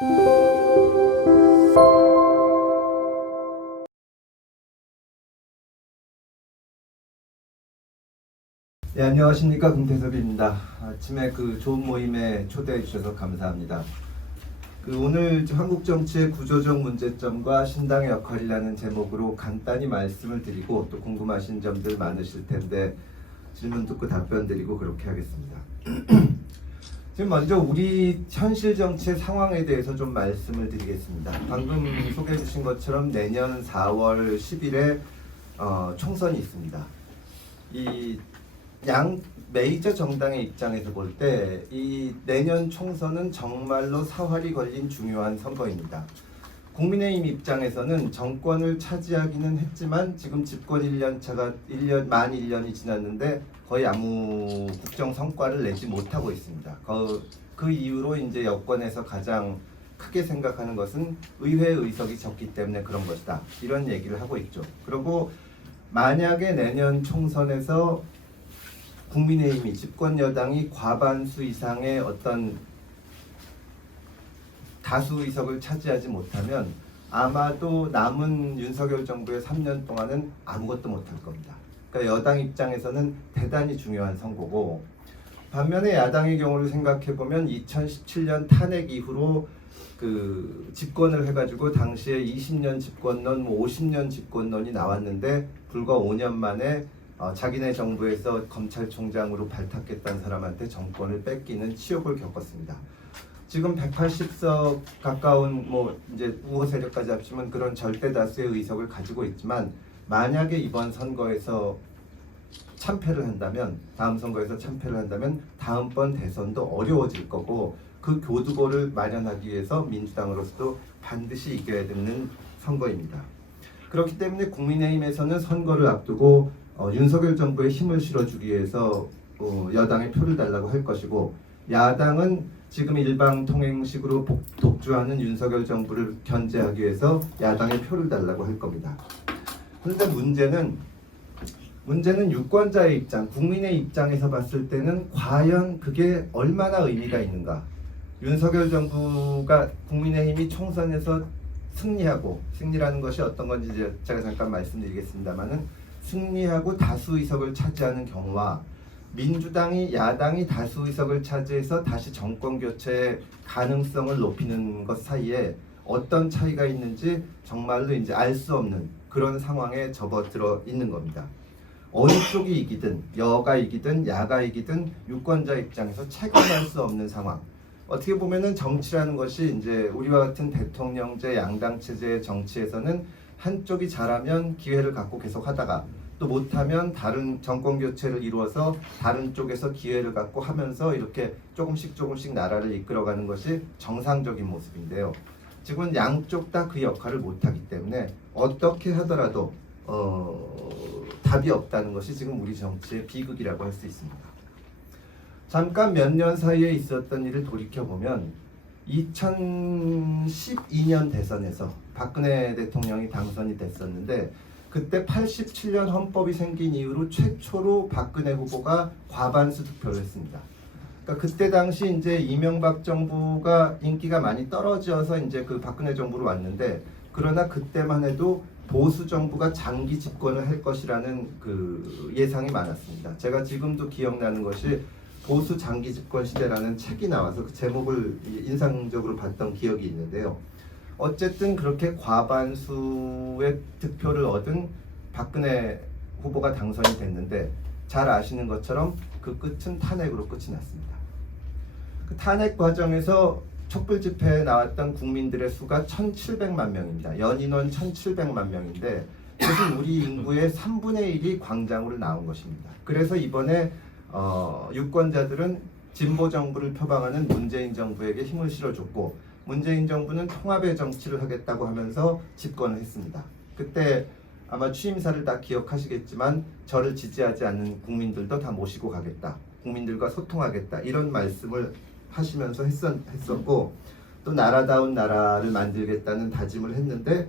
네, 안녕하십니까. 금태섭입니다. 아침에 좋은 모임에 초대해 주셔서 감사합니다. 오늘 한국 정치의 구조적 문제점과 신당의 역할이라는 제목으로 간단히 말씀을 드리고 또 궁금하신 점들 많으실 텐데 질문 듣고 답변 드리고 그렇게 하겠습니다. 지금 먼저 우리 현실 정치의 상황에 대해서 좀 말씀을 드리겠습니다. 방금 소개해 주신 것처럼 내년 4월 10일에 총선이 있습니다. 이 양 메이저 정당의 입장에서 볼 때 이 내년 총선은 정말로 사활이 걸린 중요한 선거입니다. 국민의힘 입장에서는 정권을 차지하기는 했지만 지금 집권 1년 차가 만 1년이 지났는데 거의 아무 국정 성과를 내지 못하고 있습니다. 그 이유로 이제 여권에서 가장 크게 생각하는 것은 의회 의석이 적기 때문에 그런 것이다. 이런 얘기를 하고 있죠. 그리고 만약에 내년 총선에서 국민의힘이 집권 여당이 과반수 이상의 어떤 다수 의석을 차지하지 못하면 아마도 남은 윤석열 정부의 3년 동안은 아무것도 못할 겁니다. 그러니까 여당 입장에서는 대단히 중요한 선거고, 반면에 야당의 경우를 생각해 보면 2017년 탄핵 이후로 집권을 해가지고 당시에 20년 집권론, 50년 집권론이 나왔는데 불과 5년 만에 자기네 정부에서 검찰총장으로 발탁했던 사람한테 정권을 뺏기는 치욕을 겪었습니다. 지금 180석 가까운 이제 우호 세력까지 합치면 그런 절대 다수의 의석을 가지고 있지만 만약에 이번 선거에서 참패를 한다면, 다음 선거에서 참패를 한다면 다음번 대선도 어려워질 거고, 그 교두보를 마련하기 위해서 민주당으로서도 반드시 이겨야 되는 선거입니다. 그렇기 때문에 국민의힘에서는 선거를 앞두고 윤석열 정부에 힘을 실어주기 위해서 여당의 표를 달라고 할 것이고, 야당은 지금 일방통행식으로 독주하는 윤석열 정부를 견제하기 위해서 야당의 표를 달라고 할 겁니다. 그런데 문제는 유권자의 입장, 국민의 입장에서 봤을 때는 과연 그게 얼마나 의미가 있는가. 윤석열 정부가 국민의힘이 총선에서 승리라는 것이 어떤 건지 제가 잠깐 말씀드리겠습니다만은, 승리하고 다수 의석을 차지하는 경우와 민주당이 야당이 다수 의석을 차지해서 다시 정권 교체의 가능성을 높이는 것 사이에 어떤 차이가 있는지 정말로 이제 알 수 없는 그런 상황에 접어들어 있는 겁니다. 어느 쪽이 이기든 여가 이기든 야가 이기든 유권자 입장에서 체감할 수 없는 상황. 어떻게 보면은 정치라는 것이 이제 우리와 같은 대통령제 양당 체제의 정치에서는 한쪽이 잘하면 기회를 갖고 계속 하다가 또 못하면 다른 정권 교체를 이루어서 다른 쪽에서 기회를 갖고 하면서 이렇게 조금씩 나라를 이끌어가는 것이 정상적인 모습인데요. 지금은 양쪽 다 그 역할을 못하기 때문에 어떻게 하더라도 답이 없다는 것이 지금 우리 정치의 비극이라고 할 수 있습니다. 잠깐 몇 년 사이에 있었던 일을 돌이켜보면 2012년 대선에서 박근혜 대통령이 당선이 됐었는데, 그때 87년 헌법이 생긴 이후로 최초로 박근혜 후보가 과반수 투표를 했습니다. 그러니까 그때 당시 이제 이명박 정부가 인기가 많이 떨어져서 이제 박근혜 정부로 왔는데, 그러나 그때만 해도 보수 정부가 장기 집권을 할 것이라는 예상이 많았습니다. 제가 지금도 기억나는 것이 보수 장기 집권 시대라는 책이 나와서 그 제목을 인상적으로 봤던 기억이 있는데요. 어쨌든 그렇게 과반수의 득표를 얻은 박근혜 후보가 당선이 됐는데, 잘 아시는 것처럼 그 끝은 탄핵으로 끝이 났습니다. 그 탄핵 과정에서 촛불 집회에 나왔던 국민들의 수가 1,700만 명입니다. 연인원 1,700만 명인데 그것은 우리 인구의 3분의 1이 광장으로 나온 것입니다. 그래서 이번에 유권자들은 진보 정부를 표방하는 문재인 정부에게 힘을 실어줬고, 문재인 정부는 통합의 정치를 하겠다고 하면서 집권을 했습니다. 그때 아마 취임사를 다 기억하시겠지만 저를 지지하지 않는 국민들도 다 모시고 가겠다, 국민들과 소통하겠다, 이런 말씀을 하시면서 했었고, 또 나라다운 나라를 만들겠다는 다짐을 했는데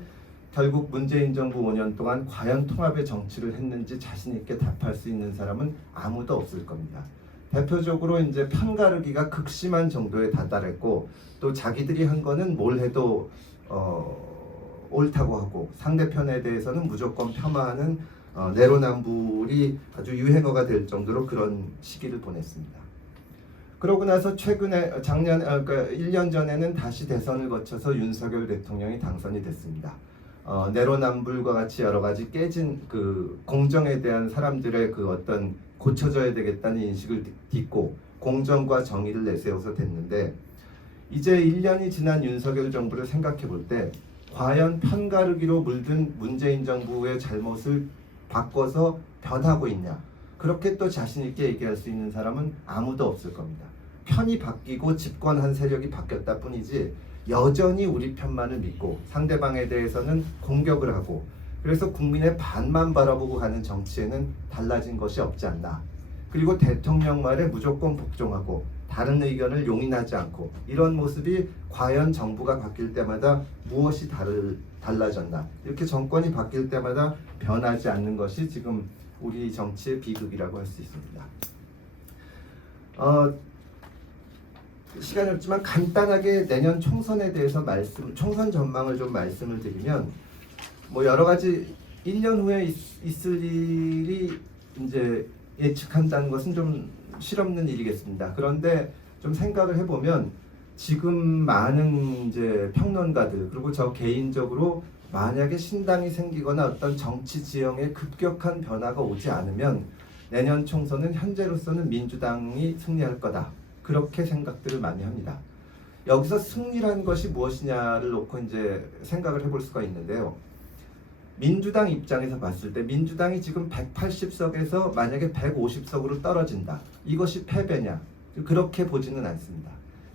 결국 문재인 정부 5년 동안 과연 통합의 정치를 했는지 자신 있게 답할 수 있는 사람은 아무도 없을 겁니다. 대표적으로 이제 편가르기가 극심한 정도에 다다랐고 또 자기들이 한 거는 뭘 해도 옳다고 하고 상대편에 대해서는 무조건 폄하하는 내로남불이 아주 유행어가 될 정도로 그런 시기를 보냈습니다. 그러고 나서 최근에 그러니까 1년 전에는 다시 대선을 거쳐서 윤석열 대통령이 당선이 됐습니다. 내로남불과 같이 여러 가지 깨진 그 공정에 대한 사람들의 그 어떤 고쳐져야 되겠다는 인식을 딛고 공정과 정의를 내세워서 됐는데 이제 1년이 지난 윤석열 정부를 생각해 볼 때 과연 편가르기로 물든 문재인 정부의 잘못을 바꿔서 변하고 있냐? 그렇게 또 자신 있게 얘기할 수 있는 사람은 아무도 없을 겁니다. 편이 바뀌고 집권한 세력이 바뀌었다 뿐이지 여전히 우리 편만을 믿고 상대방에 대해서는 공격을 하고 그래서 국민의 반만 바라보고 가는 정치에는 달라진 것이 없지 않나. 그리고 대통령 말에 무조건 복종하고 다른 의견을 용인하지 않고 이런 모습이 과연 정부가 바뀔 때마다 무엇이 달라졌나. 이렇게 정권이 바뀔 때마다 변하지 않는 것이 지금 우리 정치의 비극이라고 할 수 있습니다. 시간이 없지만 간단하게 내년 총선에 대해서 총선 전망을 좀 말씀을 드리면 뭐 여러 가지 1년 후에 있을 일이 이제 예측한다는 것은 좀 실없는 일이겠습니다. 그런데 좀 생각을 해보면 지금 많은 이제 평론가들 그리고 저 개인적으로 만약에 신당이 생기거나 어떤 정치 지형에 급격한 변화가 오지 않으면 내년 총선은 현재로서는 민주당이 승리할 거다. 그렇게 생각들을 많이 합니다. 여기서 승리라는 것이 무엇이냐를 놓고 이제 생각을 해볼 수가 있는데요. 민주당 입장에서 봤을 때 민주당이 지금 180석에서 만약에 150석으로 떨어진다. 이것이 패배냐? 그렇게 보지는 않습니다.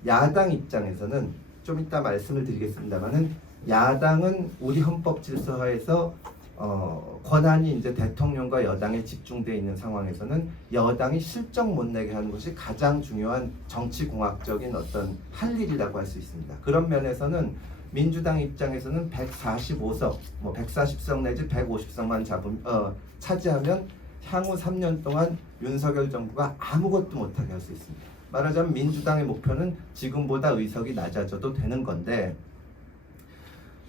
야당 입장에서는 좀 이따 말씀을 드리겠습니다만은 야당은 우리 헌법 질서하에서 권한이 이제 대통령과 여당에 집중되어 있는 상황에서는 여당이 실적 못 내게 하는 것이 가장 중요한 정치공학적인 어떤 할 일이라고 할 수 있습니다. 그런 면에서는 민주당 입장에서는 145석, 140석 내지 150석만 차지하면 향후 3년 동안 윤석열 정부가 아무것도 못하게 할 수 있습니다. 말하자면 민주당의 목표는 지금보다 의석이 낮아져도 되는 건데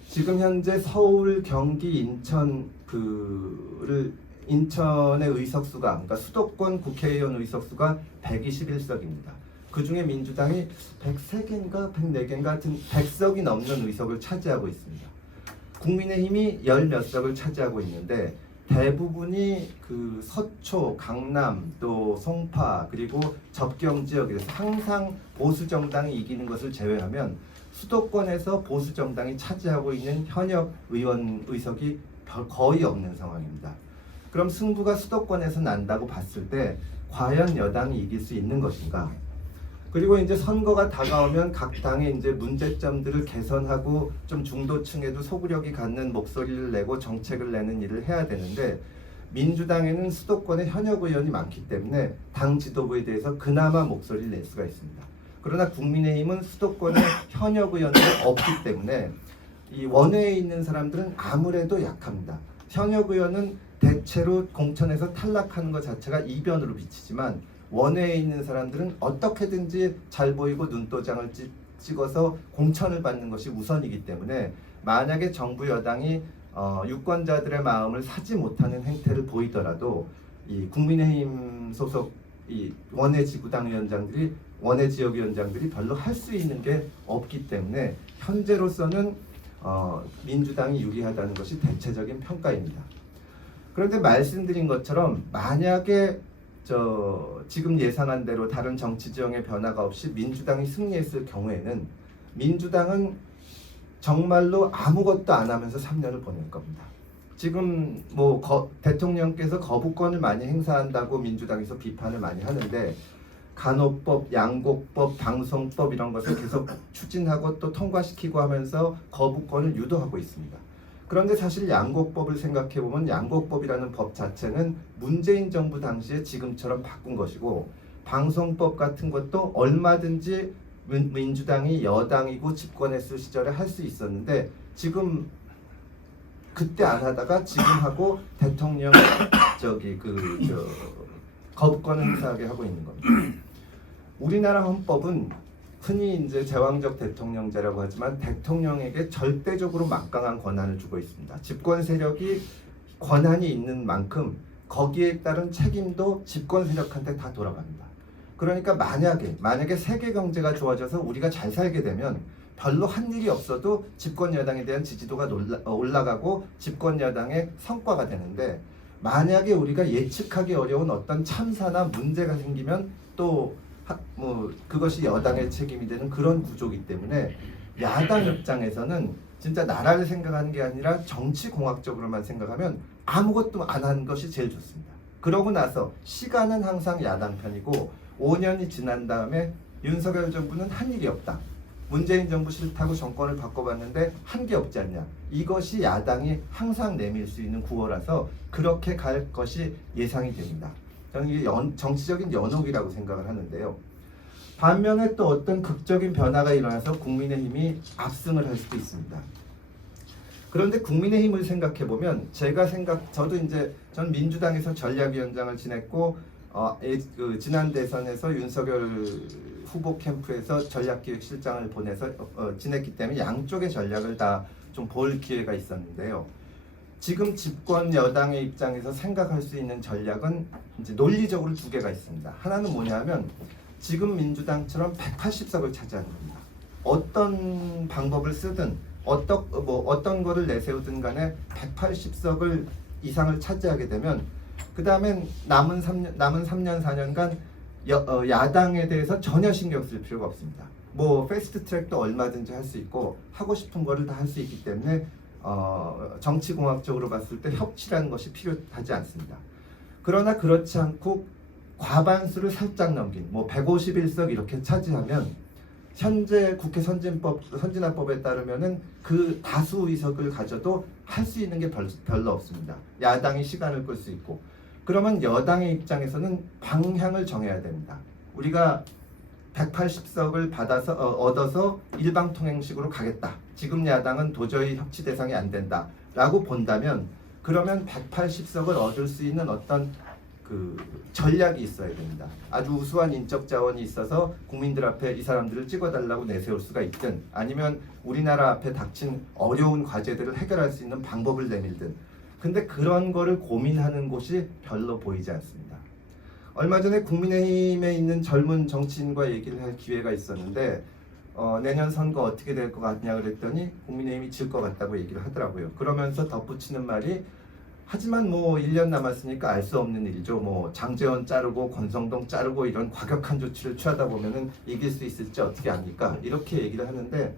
지금 현재 서울, 경기, 인천의 의석수가 그러니까 수도권 국회의원 의석수가 121석입니다. 그 중에 민주당이 103개인가 104개인가 같은 100석이 넘는 의석을 차지하고 있습니다. 국민의힘이 10몇 석을 차지하고 있는데 대부분이 그 서초, 강남, 또 송파 그리고 접경 지역에서 항상 보수 정당이 이기는 것을 제외하면 수도권에서 보수 정당이 차지하고 있는 현역 의원 의석이 거의 없는 상황입니다. 그럼 승부가 수도권에서 난다고 봤을 때 과연 여당이 이길 수 있는 것인가? 그리고 이제 선거가 다가오면 각 당의 이제 문제점들을 개선하고 좀 중도층에도 소구력이 갖는 목소리를 내고 정책을 내는 일을 해야 되는데 민주당에는 수도권에 현역 의원이 많기 때문에 당 지도부에 대해서 그나마 목소리를 낼 수가 있습니다. 그러나 국민의힘은 수도권에 현역 의원들이 없기 때문에 이 원외에 있는 사람들은 아무래도 약합니다. 현역 의원은 대체로 공천에서 탈락하는 것 자체가 이변으로 비치지만 원외에 있는 사람들은 어떻게든지 잘 보이고 눈도장을 찍어서 공천을 받는 것이 우선이기 때문에 만약에 정부 여당이 유권자들의 마음을 사지 못하는 행태를 보이더라도 이 국민의힘 소속 이 원외 지구당 위원장들이 원외 지역 위원장들이 별로 할 수 있는 게 없기 때문에 현재로서는 민주당이 유리하다는 것이 대체적인 평가입니다. 그런데 말씀드린 것처럼 만약에 지금 예상한 대로 다른 정치 지형의 변화가 없이 민주당이 승리했을 경우에는 민주당은 정말로 아무것도 안 하면서 3년을 보낼 겁니다. 지금 대통령께서 거부권을 많이 행사한다고 민주당에서 비판을 많이 하는데 간호법, 양곡법, 방송법 이런 것을 계속 추진하고 또 통과시키고 하면서 거부권을 유도하고 있습니다. 그런데 사실 양곡법을 생각해보면 양곡법이라는 법 자체는 문재인 정부 당시에 지금처럼 바꾼 것이고 방송법 같은 것도 얼마든지 민주당이 여당이고 집권했을 시절에 할 수 있었는데 지금 그때 안 하다가 지금 하고 대통령 거부권 행사하게 하고 있는 겁니다. 우리나라 헌법은 흔히 이제 제왕적 대통령제라고 하지만 대통령에게 절대적으로 막강한 권한을 주고 있습니다. 집권 세력이 권한이 있는 만큼 거기에 따른 책임도 집권 세력한테 다 돌아갑니다. 그러니까 만약에 세계 경제가 좋아져서 우리가 잘 살게 되면 별로 한 일이 없어도 집권 여당에 대한 지지도가 올라가고 집권 여당의 성과가 되는데, 만약에 우리가 예측하기 어려운 어떤 참사나 문제가 생기면 또 그것이 여당의 책임이 되는 그런 구조이기 때문에 야당 입장에서는 진짜 나라를 생각하는 게 아니라 정치 공학적으로만 생각하면 아무것도 안 하는 것이 제일 좋습니다. 그러고 나서 시간은 항상 야당 편이고 5년이 지난 다음에 윤석열 정부는 한 일이 없다. 문재인 정부 싫다고 정권을 바꿔봤는데 한 게 없지 않냐. 이것이 야당이 항상 내밀 수 있는 구호라서 그렇게 갈 것이 예상이 됩니다. 저는 이게 정치적인 연옥이라고 생각을 하는데요. 반면에 또 어떤 극적인 변화가 일어나서 국민의힘이 압승을 할 수도 있습니다. 그런데 국민의힘을 생각해 보면 저도 이제 전 민주당에서 전략위원장을 지냈고 지난 대선에서 윤석열 후보 캠프에서 전략기획실장을 보내서 지냈기 때문에 양쪽의 전략을 다 좀 볼 기회가 있었는데요. 지금 집권 여당의 입장에서 생각할 수 있는 전략은 이제 논리적으로 두 개가 있습니다. 하나는 뭐냐면 지금 민주당처럼 180석을 차지하는 겁니다. 어떤 방법을 쓰든 어떤 거를 내세우든 간에 180석을 이상을 차지하게 되면 그 다음엔 남은 3년 4년간 야당에 대해서 전혀 신경 쓸 필요가 없습니다. 패스트 트랙도 얼마든지 할 수 있고 하고 싶은 거를 다 할 수 있기 때문에 정치공학적으로 봤을 때 협치라는 것이 필요하지 않습니다. 그러나 그렇지 않고 과반수를 살짝 넘긴 151석 이렇게 차지하면 현재 국회 선진화법에 따르면은 그 다수 의석을 가져도 할 수 있는 게 별로 없습니다. 야당이 시간을 끌 수 있고. 그러면 여당의 입장에서는 방향을 정해야 됩니다. 우리가 180석을 얻어서 일방통행식으로 가겠다. 지금 야당은 도저히 협치 대상이 안 된다. 라고 본다면 그러면 180석을 얻을 수 있는 어떤 전략이 있어야 됩니다. 아주 우수한 인적 자원이 있어서 국민들 앞에 이 사람들을 찍어달라고 내세울 수가 있든 아니면 우리나라 앞에 닥친 어려운 과제들을 해결할 수 있는 방법을 내밀든, 근데 그런 거를 고민하는 곳이 별로 보이지 않습니다. 얼마 전에 국민의힘에 있는 젊은 정치인과 얘기를 할 기회가 있었는데 내년 선거 어떻게 될 것 같냐 그랬더니 국민의힘이 질 것 같다고 얘기를 하더라고요. 그러면서 덧붙이는 말이 하지만 1년 남았으니까 알 수 없는 일이죠. 장제원 자르고 권성동 자르고 이런 과격한 조치를 취하다 보면은 이길 수 있을지 어떻게 압니까? 이렇게 얘기를 하는데,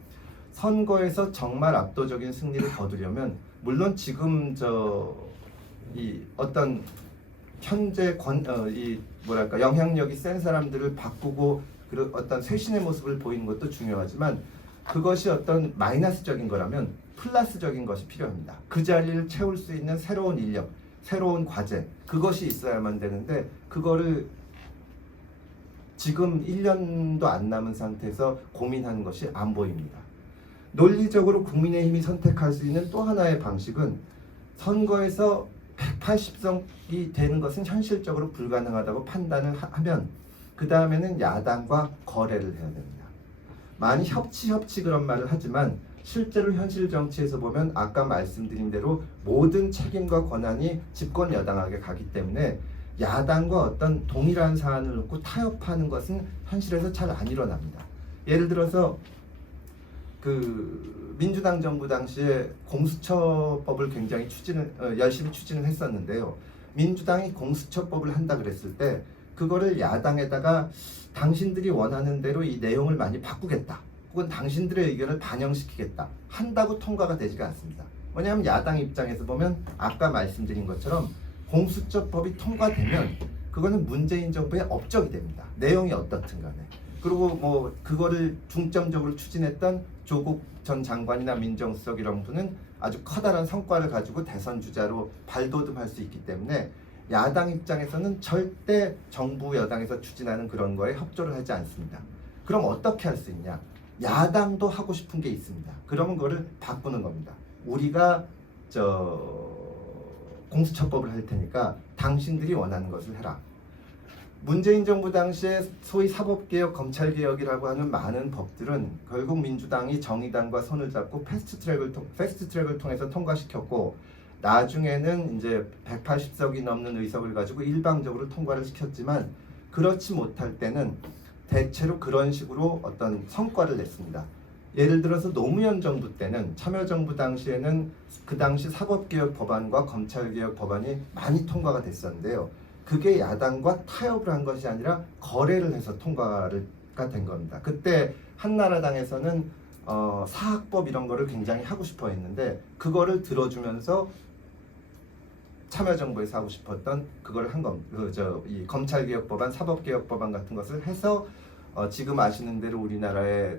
선거에서 정말 압도적인 승리를 거두려면 물론 지금 이 어떤 현재 영향력이 센 사람들을 바꾸고 어떤 쇄신의 모습을 보이는 것도 중요하지만 그것이 어떤 마이너스적인 거라면 플러스적인 것이 필요합니다. 그 자리를 채울 수 있는 새로운 인력, 새로운 과제, 그것이 있어야만 되는데 그거를 지금 1년도 안 남은 상태에서 고민하는 것이 안 보입니다. 논리적으로 국민의힘이 선택할 수 있는 또 하나의 방식은 선거에서 180석이 되는 것은 현실적으로 불가능하다고 판단을 하면 그 다음에는 야당과 거래를 해야 됩니다. 많이 협치 그런 말을 하지만 실제로 현실 정치에서 보면 아까 말씀드린 대로 모든 책임과 권한이 집권 여당에게 가기 때문에 야당과 어떤 동일한 사안을 놓고 타협하는 것은 현실에서 잘 안 일어납니다. 예를 들어서 민주당 정부 당시에 공수처법을 굉장히 열심히 추진을 했었는데요. 민주당이 공수처법을 한다 그랬을 때 그거를 야당에다가 당신들이 원하는 대로 이 내용을 많이 바꾸겠다. 혹은 당신들의 의견을 반영시키겠다. 한다고 통과가 되지가 않습니다. 왜냐하면 야당 입장에서 보면 아까 말씀드린 것처럼 공수처법이 통과되면 그거는 문재인 정부의 업적이 됩니다. 내용이 어떻든 간에. 그리고 그거를 중점적으로 추진했던 조국 전 장관이나 민정수석 이런 분은 아주 커다란 성과를 가지고 대선 주자로 발돋움할 수 있기 때문에 야당 입장에서는 절대 정부 여당에서 추진하는 그런 거에 협조를 하지 않습니다. 그럼 어떻게 할 수 있냐? 야당도 하고 싶은 게 있습니다. 그러면 그거를 바꾸는 겁니다. 우리가 공수처법을 할 테니까 당신들이 원하는 것을 해라. 문재인 정부 당시에 소위 사법개혁, 검찰개혁이라고 하는 많은 법들은 결국 민주당이 정의당과 손을 잡고 패스트트랙을 통해서 통과시켰고, 나중에는 이제 180석이 넘는 의석을 가지고 일방적으로 통과를 시켰지만, 그렇지 못할 때는 대체로 그런 식으로 어떤 성과를 냈습니다. 예를 들어서 노무현 정부 때는, 참여정부 당시에는 그 당시 사법개혁 법안과 검찰개혁 법안이 많이 통과가 됐었는데요. 그게 야당과 타협을 한 것이 아니라 거래를 해서 통과가 된 겁니다. 그때 한나라당에서는 사학법 이런 거를 굉장히 하고 싶어 했는데, 그거를 들어주면서 참여정부에서 하고 싶었던 그걸 한 겁니다. 이 검찰개혁법안, 사법개혁법안 같은 것을 해서 지금 아시는 대로 우리나라에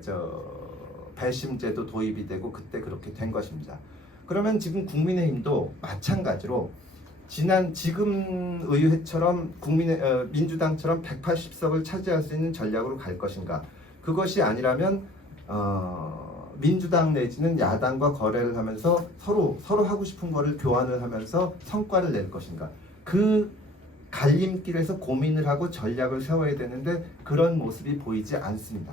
배심제도 도입이 되고 그때 그렇게 된 것입니다. 그러면 지금 국민의힘도 마찬가지로 지금 의회처럼 민주당처럼 180석을 차지할 수 있는 전략으로 갈 것인가? 그것이 아니라면 민주당 내지는 야당과 거래를 하면서 서로 하고 싶은 거를 교환을 하면서 성과를 낼 것인가? 그 갈림길에서 고민을 하고 전략을 세워야 되는데 그런 모습이 보이지 않습니다.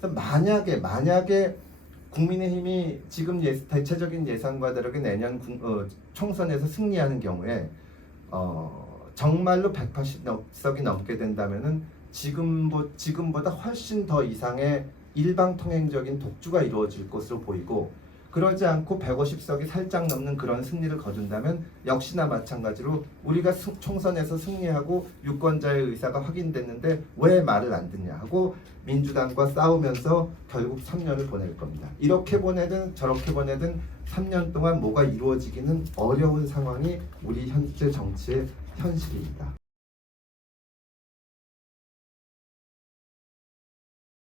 그래서 만약에 국민의힘이 지금 대체적인 예상과 다르게 내년 총선에서 승리하는 경우에 정말로 180석이 넘게 된다면은 지금보다 훨씬 더 이상의 일방통행적인 독주가 이루어질 것으로 보이고, 그러지 않고 150석이 살짝 넘는 그런 승리를 거둔다면 역시나 마찬가지로 우리가 총선에서 승리하고 유권자의 의사가 확인됐는데 왜 말을 안 듣냐 하고 민주당과 싸우면서 결국 3년을 보낼 겁니다. 이렇게 보내든 저렇게 보내든 3년 동안 뭐가 이루어지기는 어려운 상황이 우리 현재 정치의 현실입니다.